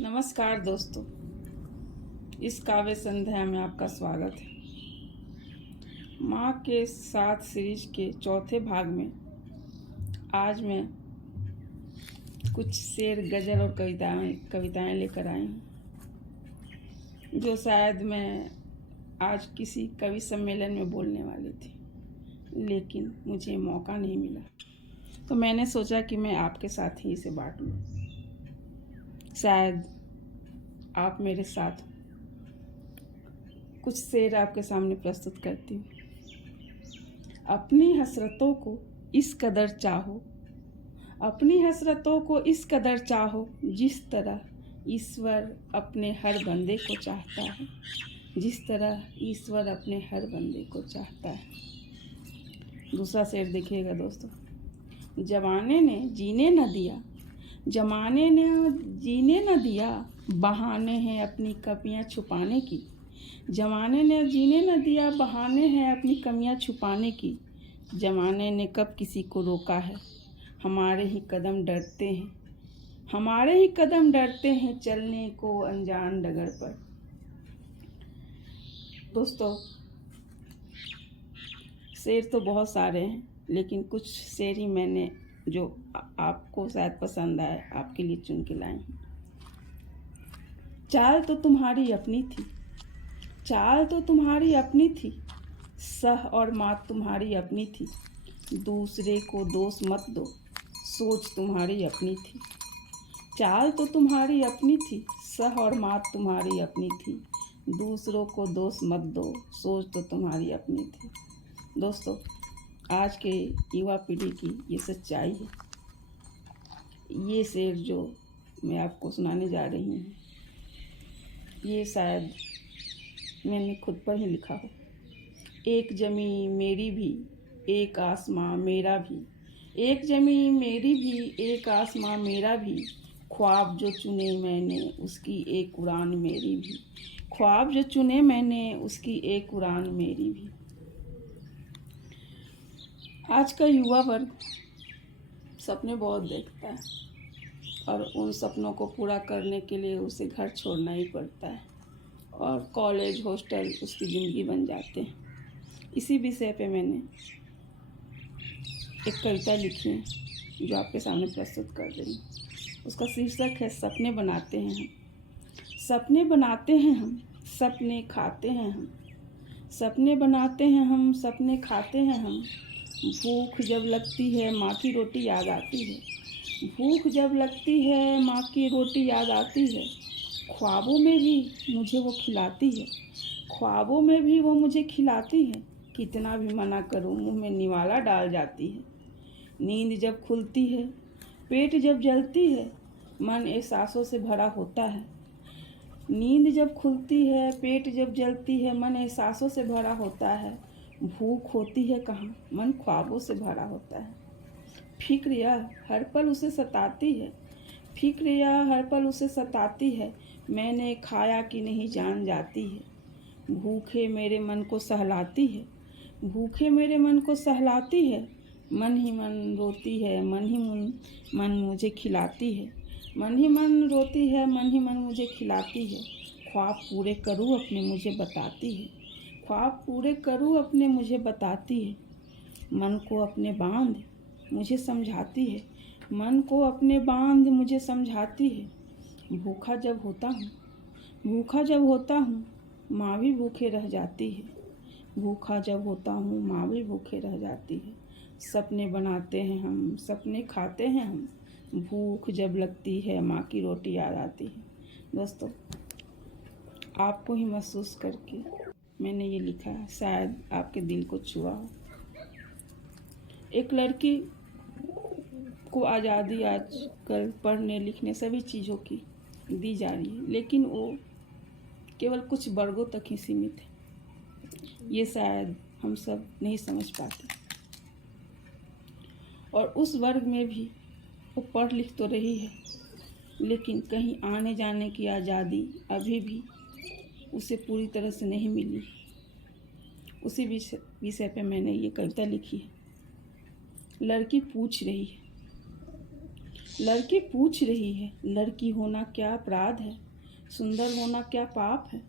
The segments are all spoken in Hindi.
नमस्कार दोस्तों, इस काव्य संध्या में आपका स्वागत है। माँ के साथ सीरीज के चौथे भाग में आज मैं कुछ शेर, गज़ल और कविताएं लेकर आई हूँ, जो शायद मैं आज किसी कवि सम्मेलन में बोलने वाली थी, लेकिन मुझे मौका नहीं मिला, तो मैंने सोचा कि मैं आपके साथ ही इसे बांट लूँ। शायद आप मेरे साथ हो। कुछ शेर आपके सामने प्रस्तुत करती हूँ। अपनी हसरतों को इस कदर चाहो, अपनी हसरतों को इस कदर चाहो, जिस तरह ईश्वर अपने हर बंदे को चाहता है, जिस तरह ईश्वर अपने हर बंदे को चाहता है। दूसरा शेर देखिएगा दोस्तों। जमाने ने जीने न दिया, जमाने ने जीने न दिया, बहाने हैं अपनी कमियां छुपाने की। जमाने ने जीने न दिया, बहाने हैं अपनी कमियां छुपाने की। जमाने ने कब किसी को रोका है, हमारे ही कदम डरते हैं, हमारे ही कदम डरते हैं चलने को अनजान डगर पर। दोस्तों, शेर तो बहुत सारे हैं, लेकिन कुछ शेर ही मैंने जो आपको शायद पसंद आए आपके लिए चुन के लाई हूँ। चाल तो तुम्हारी अपनी थी, चाल तो तुम्हारी अपनी थी, सह और मात तुम्हारी अपनी थी। दूसरे को दोष मत दो, सोच तुम्हारी अपनी थी। चाल तो तुम्हारी अपनी थी, सह और मात तुम्हारी अपनी थी। दूसरों को दोष मत दो, सोच तो तुम्हारी अपनी थी। दोस्तों, आज के युवा पीढ़ी की ये सच्चाई है। ये शेर जो मैं आपको सुनाने जा रही हूँ, ये शायद मैंने खुद पर ही लिखा हो। एक ज़मीं मेरी भी, एक आसमां मेरा भी, एक ज़मीं मेरी भी, एक आसमां मेरा भी। ख्वाब जो चुने मैंने, उसकी एक उड़ान मेरी भी। ख्वाब जो चुने मैंने, उसकी एक उड़ान मेरी भी। आज का युवा वर्ग सपने बहुत देखता है, और उन सपनों को पूरा करने के लिए उसे घर छोड़ना ही पड़ता है, और कॉलेज, हॉस्टल उसकी ज़िंदगी बन जाते हैं। इसी विषय पे मैंने एक कविता लिखी है, जो आपके सामने प्रस्तुत कर रही हूँ। उसका शीर्षक है सपने बनाते हैं हम। सपने बनाते हैं हम, सपने खाते हैं हम। सपने बनाते हैं हम, सपने खाते हैं हम। भूख जब लगती है, माँ की रोटी याद आती है। भूख जब लगती है, माँ की रोटी याद आती है। ख्वाबों में भी मुझे वो खिलाती है, ख्वाबों में भी वो मुझे खिलाती है। कितना भी मना करूं, मुंह में निवाला डाल जाती है। नींद जब खुलती है, पेट जब जलती है, मन एहसासों से भरा होता है। नींद जब खुलती है, पेट जब जलती है, मन एहसासों से भरा होता है। भूख होती है कहाँ, मन ख्वाबों से भरा होता है। फिक्र यह हर पल उसे सताती है, फिक्र यह हर पल उसे सताती है। मैंने खाया कि नहीं जान जाती है। भूखे मेरे मन को सहलाती है, भूखे मेरे मन को सहलाती है। मन ही मन रोती है, मन ही मन मुझे खिलाती है। मन ही मन रोती है, मन ही मन मुझे खिलाती है। ख्वाब पूरे करूँ अपने मुझे बताती है, ख्वाब पूरे करूँ अपने मुझे बताती है। मन को अपने बांध मुझे समझाती है, मन को अपने बांध मुझे समझाती है। भूखा जब होता हूँ, भूखा जब होता हूँ, माँ भी भूखे रह जाती है। भूखा जब होता हूँ, माँ भी भूखे रह जाती है। सपने बनाते हैं हम, सपने खाते हैं हम। भूख जब लगती है, माँ की रोटी याद आती है। दोस्तों, आपको ही महसूस करके मैंने ये लिखा है, शायद आपके दिल को छुआ हो। एक लड़की को आज़ादी आजकल पढ़ने लिखने सभी चीज़ों की दी जा रही है, लेकिन वो केवल कुछ वर्गों तक ही सीमित है। ये शायद हम सब नहीं समझ पाते, और उस वर्ग में भी वो पढ़ लिख तो रही है, लेकिन कहीं आने जाने की आज़ादी अभी भी उसे पूरी तरह से नहीं मिली। उसी विषय पे मैंने ये कविता लिखी है। लड़की पूछ रही है, लड़की पूछ रही है, लड़की होना क्या अपराध है, सुंदर होना क्या पाप है।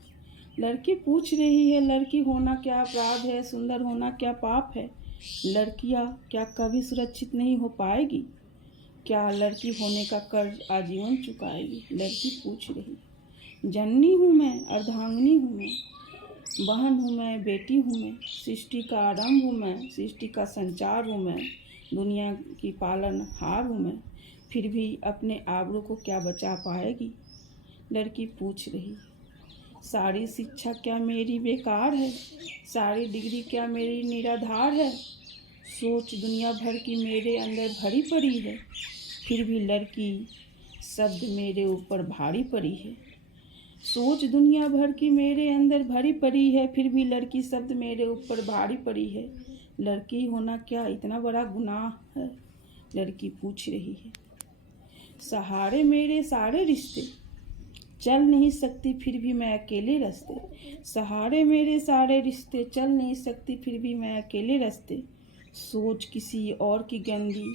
लड़की पूछ रही है, लड़की होना क्या अपराध है, सुंदर होना क्या पाप है। लड़कियां क्या कभी सुरक्षित नहीं हो पाएगी, क्या लड़की होने का कर्ज आजीवन चुकाएगी। लड़की पूछ रही है। जननी हूँ मैं, अर्धांगिनी हूँ मैं, बहन हूँ मैं, बेटी हूँ मैं, सृष्टि का आरंभ हूँ मैं, सृष्टि का संचार हूँ मैं, दुनिया की पालनहार हूँ मैं, फिर भी अपने आबरू को क्या बचा पाएगी। लड़की पूछ रही है। सारी शिक्षा क्या मेरी बेकार है, सारी डिग्री क्या मेरी निराधार है। सोच दुनिया भर की मेरे अंदर भरी पड़ी है, फिर भी लड़की शब्द मेरे ऊपर भारी पड़ी है। सोच दुनिया भर की मेरे अंदर भरी पड़ी है, फिर भी लड़की शब्द मेरे ऊपर भारी पड़ी है। लड़की होना क्या इतना बड़ा गुनाह है। लड़की पूछ रही है। सहारे मेरे सारे रिश्ते, चल नहीं सकती फिर भी मैं अकेले रास्ते। सहारे मेरे सारे रिश्ते, चल नहीं सकती फिर भी मैं अकेले रास्ते। सोच किसी और की गंदी,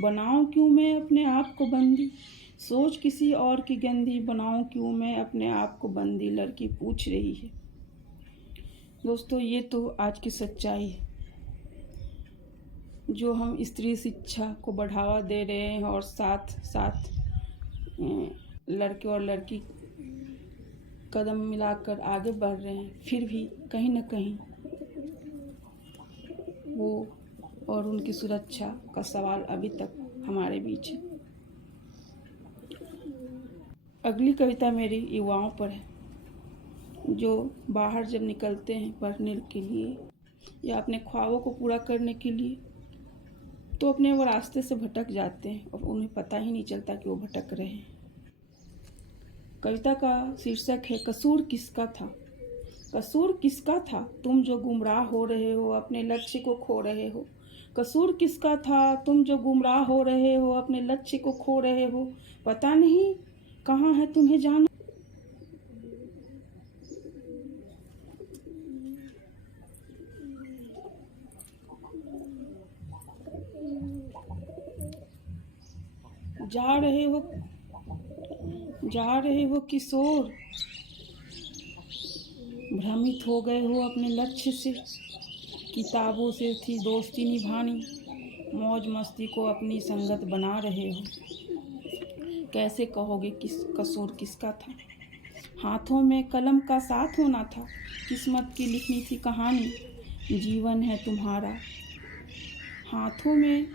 बनाऊं क्यों मैं अपने आप को बंदी। सोच किसी और की गंदी, बनाऊं क्यों मैं अपने आप को बंदी। लड़की पूछ रही है। दोस्तों, ये तो आज की सच्चाई है जो हम स्त्री शिक्षा को बढ़ावा दे रहे हैं और साथ साथ लड़के और लड़की कदम मिलाकर आगे बढ़ रहे हैं, फिर भी कहीं ना कहीं वो और उनकी सुरक्षा का सवाल अभी तक हमारे बीच है। अगली कविता मेरी युवाओं पर है, जो बाहर जब निकलते हैं पढ़ने के लिए या अपने ख्वाबों को पूरा करने के लिए, तो अपने वो रास्ते से भटक जाते हैं और उन्हें पता ही नहीं चलता कि वो भटक रहे हैं। कविता का शीर्षक है कसूर किसका था। कसूर किसका था तुम जो गुमराह हो रहे हो, अपने लक्ष्य को खो रहे हो। कसूर किसका था तुम जो गुमराह हो रहे हो, अपने लक्ष्य को खो रहे हो। पता नहीं कहाँ है तुम्हें जाना। जा रहे हो किशोर, भ्रमित हो गए हो अपने लक्ष्य से। किताबों से थी दोस्ती निभानी, मौज मस्ती को अपनी संगत बना रहे हो। कैसे कहोगे किस कसूर किसका था। हाथों में कलम का साथ होना था, किस्मत की लिखनी थी कहानी, जीवन है तुम्हारा। हाथों में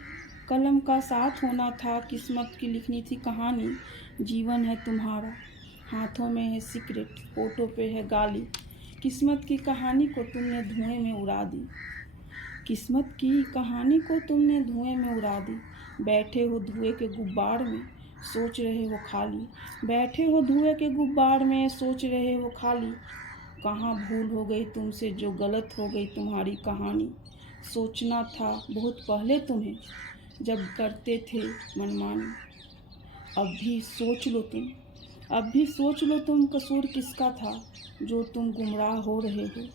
कलम का साथ होना था, किस्मत की लिखनी थी कहानी, जीवन है तुम्हारा। हाथों में है सिगरेट, होठों पे है गाली, किस्मत की कहानी को तुमने धुएं में उड़ा दी। किस्मत की कहानी को तुमने धुएं में उड़ा दी। बैठे हो धुएं के गुब्बार में, सोच रहे हो खाली। बैठे हो धुएं के गुब्बार में, सोच रहे हो खाली। कहाँ भूल हो गई तुमसे जो गलत हो गई तुम्हारी कहानी। सोचना था बहुत पहले तुम्हें जब करते थे मनमानी। अब भी सोच लो तुम, अब भी सोच लो तुम कसूर किसका था जो तुम गुमराह हो रहे हो।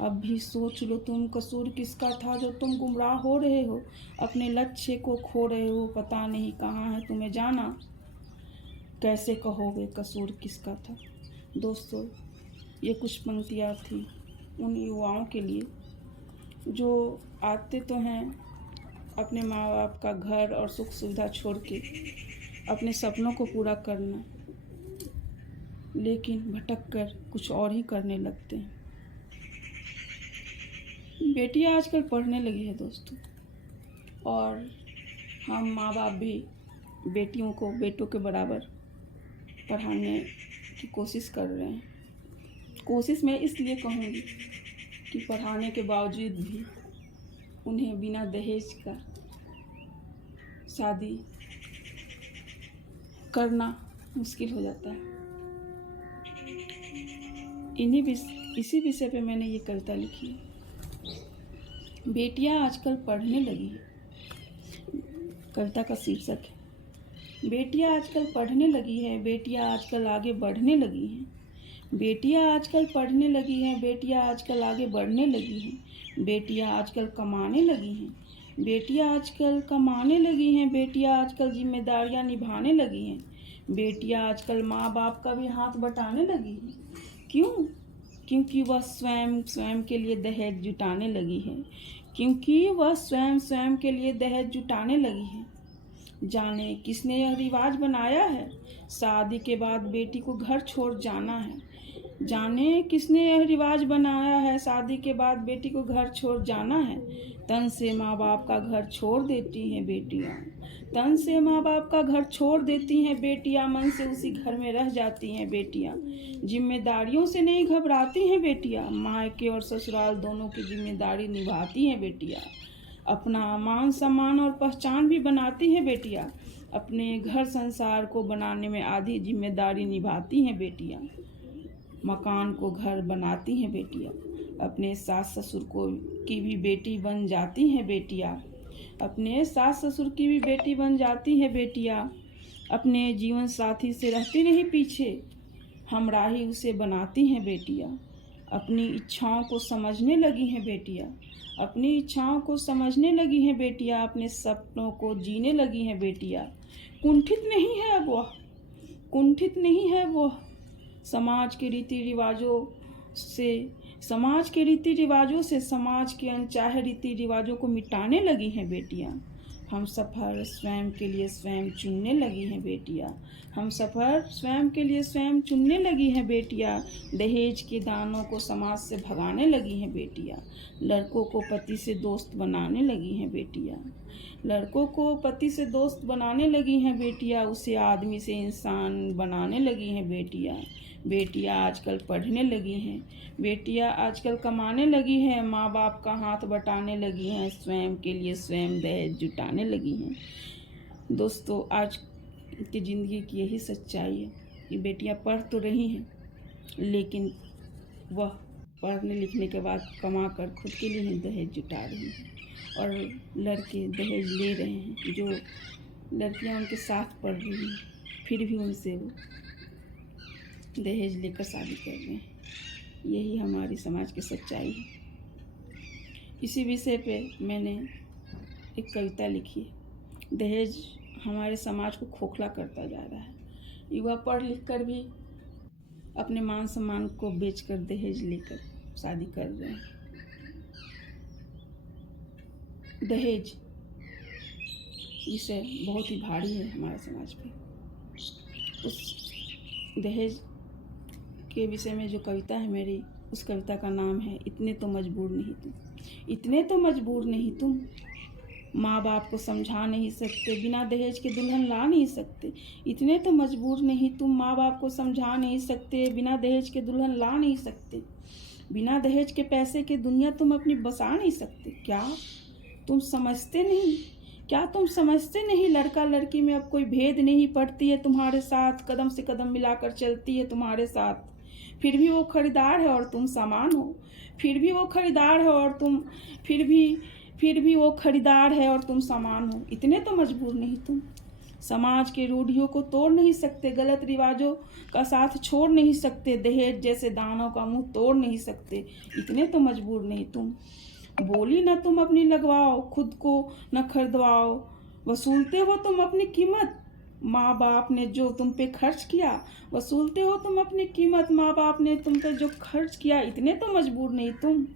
अब भी सोच लो तुम कसूर किसका था जो तुम गुमराह हो रहे हो। अपने लक्ष्य को खो रहे हो, पता नहीं कहाँ है तुम्हें जाना। कैसे कहोगे कसूर किसका था। दोस्तों, ये कुछ पंक्तियाँ थी उन युवाओं के लिए जो आते तो हैं अपने माँ बाप का घर और सुख सुविधा छोड़ के अपने सपनों को पूरा करना, लेकिन भटक कर कुछ और ही करने लगते हैं। बेटियां आजकल पढ़ने लगी है दोस्तों, और हम माँ बाप भी बेटियों को बेटों के बराबर पढ़ाने की कोशिश कर रहे हैं। कोशिश मैं इसलिए कहूँगी कि पढ़ाने के बावजूद भी उन्हें बिना दहेज का शादी करना मुश्किल हो जाता है। इसी विषय पे मैंने ये कविता लिखी है। बेटियां आजकल पढ़ने लगी है, कविता का शीर्षक है। बेटियां आजकल पढ़ने लगी है, बेटियां आजकल आगे बढ़ने लगी हैं। बेटियां आजकल पढ़ने लगी हैं, बेटियां आजकल आगे बढ़ने लगी हैं। बेटियां आजकल कमाने लगी हैं, बेटियां आजकल कमाने लगी हैं, बेटियां आजकल जिम्मेदारियां निभाने लगी हैं, बेटियां आजकल माँ बाप का भी हाथ बटाने लगी हैं। क्यों? क्योंकि वह स्वयं के लिए दहेज जुटाने लगी है, क्योंकि वह स्वयं के लिए दहेज जुटाने लगी है। जाने किसने यह रिवाज बनाया है, शादी के बाद बेटी को घर छोड़ जाना है। जाने किसने यह रिवाज बनाया है, शादी के बाद बेटी को घर छोड़ जाना है। तन से माँ बाप का घर छोड़ देती हैं बेटियाँ, तन से माँ बाप का घर छोड़ देती हैं बेटियाँ, मन से उसी घर में रह जाती हैं बेटियाँ। जिम्मेदारियों से नहीं घबराती हैं बेटियाँ, मायके और ससुराल दोनों की जिम्मेदारी निभाती हैं बेटियाँ। अपना मान सम्मान और पहचान भी बनाती हैं बेटियाँ, अपने घर संसार को बनाने में आधी जिम्मेदारी निभाती हैं बेटियाँ। मकान को घर बनाती हैं बेटियाँ, अपने सास ससुर को की भी बेटी बन जाती हैं बेटियाँ, अपने सास ससुर की भी बेटी बन जाती हैं बेटियाँ। अपने जीवन साथी से रहती नहीं पीछे, हमराही उसे बनाती हैं बेटियाँ। अपनी इच्छाओं को समझने लगी हैं बेटियाँ, अपनी इच्छाओं को समझने लगी हैं बेटियाँ, अपने सपनों को जीने लगी हैं बेटियाँ। कुंठित नहीं है अब वह, कुंठित नहीं है वह। समाज के रीति रिवाजों से, समाज के अनचाहे रीति रिवाजों को मिटाने लगी हैं बेटियाँ। हम सफ़र स्वयं के लिए स्वयं चुनने लगी हैं बेटियाँ, हम सफ़र स्वयं के लिए स्वयं चुनने लगी हैं बेटियाँ। दहेज के दानों को समाज से भगाने लगी हैं बेटियाँ, लड़कों को पति से दोस्त बनाने लगी हैं बेटियाँ, लड़कों को पति से दोस्त बनाने लगी हैं बेटियाँ, उसे आदमी से इंसान बनाने लगी हैं बेटियाँ। बेटियाँ आजकल पढ़ने लगी हैं, बेटियाँ आजकल कमाने लगी हैं, माँ बाप का हाथ बटाने लगी हैं, स्वयं के लिए स्वयं दहेज जुटाने लगी हैं। दोस्तों, आज की ज़िंदगी की यही सच्चाई है कि बेटियाँ पढ़ तो रही हैं, लेकिन वह पढ़ने लिखने के बाद कमा कर खुद के लिए ही दहेज जुटा रही हैं, और लड़के दहेज ले रहे हैं। जो लड़कियाँ उनके साथ पढ़ रही हैं, फिर भी उनसे वो दहेज लेकर शादी कर रहे हैं। यही हमारी समाज की सच्चाई है। इसी विषय पे मैंने एक कविता लिखी है। दहेज हमारे समाज को खोखला करता जा रहा है। युवा पढ़ लिख कर भी अपने मान सम्मान को बेचकर दहेज लेकर शादी कर रहे हैं। दहेज विषय बहुत ही भारी है हमारे समाज पे। उस दहेज के विषय में जो कविता है मेरी, उस कविता का नाम है इतने तो मजबूर नहीं तुम। इतने तो मजबूर नहीं तुम, माँ बाप को समझा नहीं सकते, बिना दहेज के दुल्हन ला नहीं सकते। इतने तो मजबूर नहीं तुम, माँ बाप को समझा नहीं सकते, बिना दहेज के दुल्हन ला नहीं सकते। बिना दहेज के पैसे के दुनिया तुम अपनी बसा नहीं सकते। क्या तुम समझते नहीं? क्या तुम समझते नहीं? लड़का लड़की में अब कोई भेद नहीं, पड़ती है तुम्हारे साथ, कदम से कदम मिलाकर चलती है तुम्हारे साथ। फिर भी वो खरीदार है और तुम सामान हो, फिर भी वो खरीदार है और तुम फिर भी वो खरीदार है और तुम सामान हो। इतने तो मजबूर नहीं तुम, समाज के रूढ़ियों को तोड़ नहीं सकते, गलत रिवाजों का साथ छोड़ नहीं सकते, दहेज जैसे दानों का मुंह तोड़ नहीं सकते। इतने तो मजबूर नहीं तुम, बोली न तुम अपनी लगवाओ, खुद को न खरीदवाओ, वसूलते हो तुम अपनी कीमत, माँ बाप ने जो तुम पे खर्च किया, वसूलते हो तुम अपनी कीमत, माँ बाप ने तुम पे जो खर्च किया। इतने तो मजबूर नहीं तुम,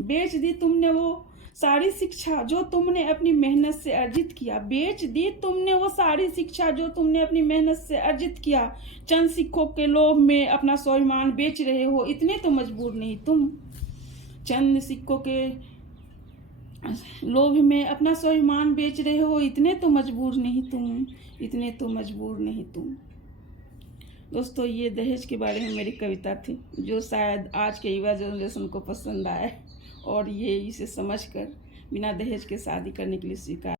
बेच दी तुमने वो सारी शिक्षा जो तुमने अपनी मेहनत से अर्जित किया, बेच दी तुमने वो सारी शिक्षा जो तुमने अपनी मेहनत से अर्जित किया। चंद सिक्कों के लोभ में अपना स्वाभिमान बेच रहे हो। इतने तो मजबूर नहीं तुम, चंद सिक्कों के लोभ में अपना स्वाभिमान बेच रहे हो। इतने तो मजबूर नहीं तुम, इतने तो मजबूर नहीं तुम। दोस्तों, ये दहेज के बारे में मेरी कविता थी, जो शायद आज के युवा जनरेशन को पसंद आए और ये इसे समझकर बिना दहेज के शादी करने के लिए स्वीकार